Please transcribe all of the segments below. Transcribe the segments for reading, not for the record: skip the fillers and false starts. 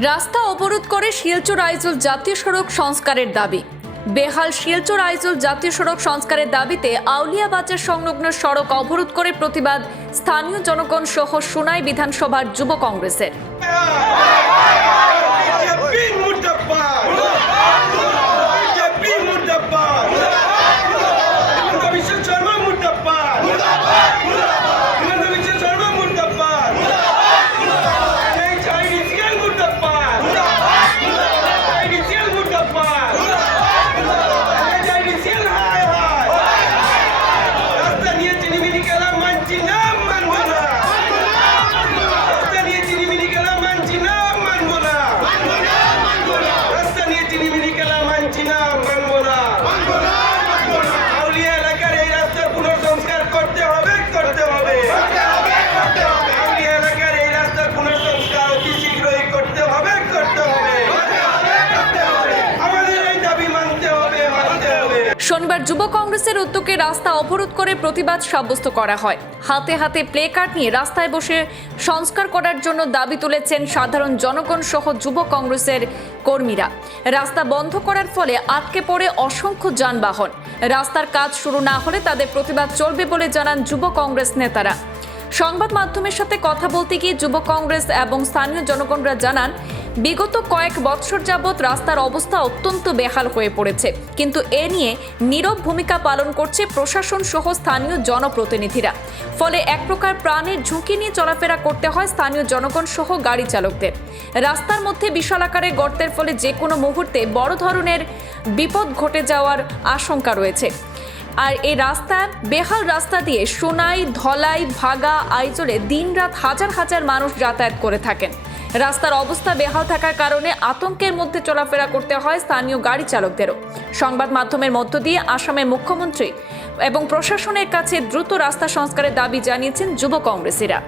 রাস্তা অবরোধ করে শিলচর আইজল জাতীয় সড়ক সংস্কারের দাবি। বেহাল শিলচর আইজল জাতীয় সড়ক সংস্কারের দাবিতে আউলিয়া বাজার সংলগ্ন সড়ক অবরোধ করে প্রতিবাদ স্থানীয় জনগণ সহ সোনাই বিধানসভার যুব কংগ্রেসের। শনিবার যুব কংগ্রেসের উদ্যোগে রাস্তা অবরোধ করে প্রতিবাদ সাব্যস্ত করা হয়। হাতে হাতে প্লে কার্ড নিয়ে রাস্তায় বসে সংস্কার করার জন্য দাবি তুলেছেন সাধারণ জনগণ সহ যুব কংগ্রেসের কর্মীরা। রাস্তা বন্ধ করার ফলে আটকে পড়ে অসংখ্য যানবাহন। রাস্তার কাজ শুরু না হলে তাদের প্রতিবাদ চলবে বলে জানান যুব কংগ্রেস নেতারা। সংবাদ মাধ্যমের সাথে কথা বলতে গিয়ে যুব কংগ্রেস এবং স্থানীয় জনগণরা জানান, বিগত কয়েক বছর যাবৎ রাস্তার অবস্থা অত্যন্ত বেহাল হয়ে পড়েছে, কিন্তু এ নিয়ে নীরব ভূমিকা পালন করছে প্রশাসন সহ স্থানীয় জনপ্রতিনিধিরা। ফলে এক প্রকার প্রাণের ঝুঁকি নিয়ে চলাফেরা করতে হয় স্থানীয় জনগণ সহ গাড়ি চালকদের। রাস্তার মধ্যে বিশাল আকারের গর্তের ফলে যে কোনো মুহূর্তে বড় ধরনের বিপদ ঘটে যাওয়ার আশঙ্কা রয়েছে। আর এই রাস্তা বেহাল রাস্তা দিয়ে সোনাই, ধলাই, ভাগা, আইজলে দিনরাত হাজার হাজার মানুষ যাতায়াত করে থাকেন। রাস্তার অবস্থা বেহাল থাকার কারণে আতঙ্কের মধ্যে চলাফেরা করতে হয় স্থানীয় গাড়ি চালকদেরও। সংবাদ মাধ্যমের মধ্য দিয়ে আসামের মুখ্যমন্ত্রী এবং প্রশাসনের কাছে দ্রুত রাস্তা সংস্কারের দাবি জানিয়েছেন যুব কংগ্রেসীরা।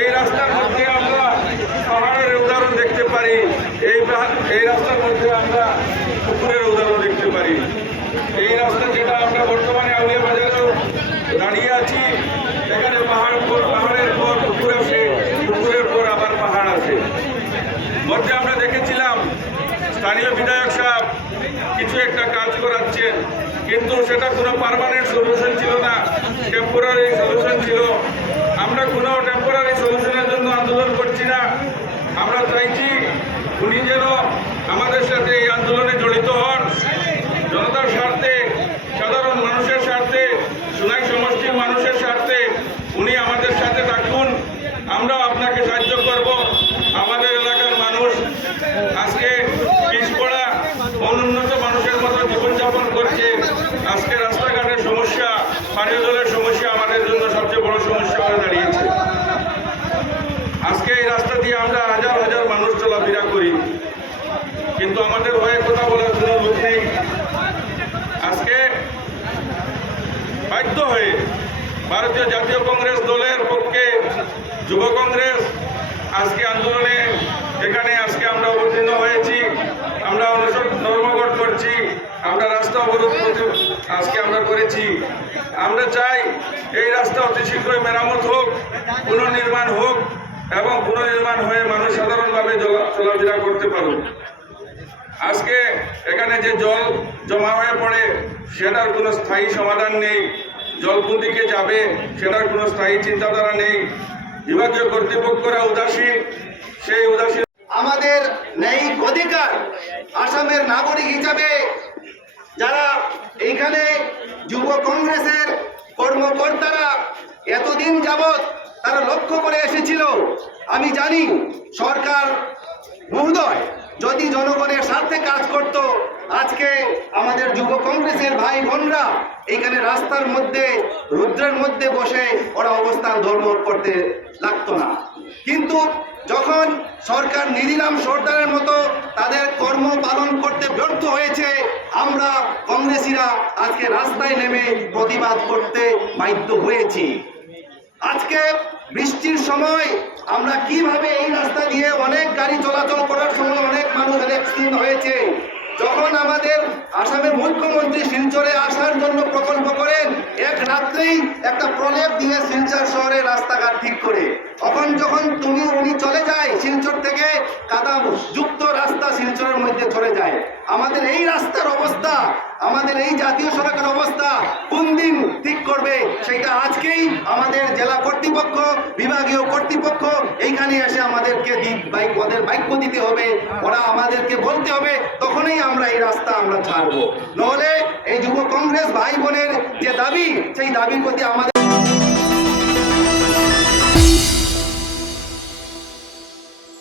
এই রাস্তার মধ্যে আমরা পাহাড়ের উদাহরণ দেখতে পারি, এই রাস্তার মধ্যে আমরা পুকুরের উদাহরণ দেখতে পারি। এই রাস্তা যেটা আমরা বর্তমানে আউলিয়া বাজারেও দাঁড়িয়ে আছি, এখানে পাহাড়ের পর পুকুর আসে, পুকুরের পর আবার পাহাড় আসে। মধ্যে আমরা দেখেছিলাম স্থানীয় বিধায়ক সাহেব কিছু একটা কাজ করাচ্ছেন, কিন্তু সেটা কোনো পার্মানেন্ট সলিউশন ছিল না, টেম্পোরারি সলিউশন ছিল। আমরা কোনো টেম্পোরারি সলিউশনের জন্য আন্দোলন করছি না। আমরা চাইছি উনি যেন আমাদের সাথে এই আন্দোলনে জড়িত হন, জনতার স্বার্থে, সাধারণ মানুষের স্বার্থে, সোনাই সমষ্টির মানুষের স্বার্থে উনি আমাদের সাথে থাকুন। আমরাও আপনাকে সাহায্য করব। আমাদের এলাকার মানুষ আজকে পিছপড়া অনুন্নত মানুষের মতো জীবনযাপন করছে। আজকে রাস্তাঘাটের সমস্যা, পানীয় জলের সমস্যা আমাদের জন্য সবচেয়ে বড় সমস্যা হয়ে দাঁড়িয়েছে। আজকে এই রাস্তা দিয়ে আমরা হাজার হাজার মানুষ চলাফেরা করি, কিন্তু আমাদের হয়ে কথা বলার কোনো লোক নেই। আজকে বাধ্য হয়ে ভারতীয় জাতীয় কংগ্রেস দলের পক্ষে যুব কংগ্রেস আজকে আন্দোলনে, যেখানে আজকে আমরা অবতীর্ণ হয়েছি, আমরা ধর্মঘট করছি, আমরা রাস্তা অবরোধ আজকে আমরা করেছি। আমরা চাই এই রাস্তা অতি শীঘ্রই মেরামত হোক, পুনর্নির্মাণ হোক এবং পুনর্নির্মাণ হয়ে মানুষ সাধারণভাবে চলাফেরা করতে পারুক। আজকে এখানে যে জল জমা হয়ে পড়ে সেটার কোনো স্থায়ী সমাধান নেই, জল কোন দিকে যাবে সেটার কোনো স্থায়ী চিন্তাধারা নেই। বিভাগীয় কর্তৃপক্ষরা উদাসীন, সেই উদাসীন। আমাদের ন্যায়িক অধিকার আসামের নাগরিক হিসাবে যারা এইখানে যুব কংগ্রেসের কর্মকর্তারা এতদিন যাবৎ তারা লক্ষ্য করে এসেছিল, আমি জানি সরকার মহোদয় যদি জনগণের স্বার্থে কাজ করত, আজকে আমাদের যুব কংগ্রেসের ভাই বোনরা এইখানে রাস্তার মধ্যে রুদ্রের মধ্যে বসে ওরা অবস্থান ধর্ম করতে লাগতো না। কিন্তু যখন সরকার নিধিরাম সর্দারের মতো তাদের কর্ম পালন করতে ব্যর্থ হয়েছে, আমরা কংগ্রেসীরা আজকে রাস্তায় নেমে প্রতিবাদ করতে বাধ্য হয়েছি। আজকে বৃষ্টির সময় আমরা কিভাবে এই রাস্তা দিয়ে অনেক গাড়ি চলাচল করার সময় অনেক মানুষ অ্যাক্সিডেন্ট হয়েছে, যখন আমাদের আসামের মুখ্যমন্ত্রী শিলচরে আসার জন্য প্রকল্প করেন, এক রাত্রেই একটা প্রলেপ দিয়ে শিলচর শহরের রাস্তাঘাট ঠিক করে, তখন যখন উনি চলে যায় শিলচর থেকে, কাদা যুক্ত রাস্তা শিলচরের মধ্যে চলে যায়। আমাদের এই রাস্তার অবস্থা, আমাদের এই জাতীয় সড়কের অবস্থা কোন দিন ঠিক করবে, সেটা আজকেই আমাদের জেলা কর্তৃপক্ষ, বিভাগীয় কর্তৃপক্ষ এইখানে এসে আমাদেরকে ওদের বাক্য দিতে হবে, ওরা আমাদেরকে বলতে হবে, তখনই আমরা এই রাস্তা আমরা ছাড়বো। নহলে এই যুব কংগ্রেস ভাই বোনের যে দাবি, সেই দাবির প্রতি আমাদের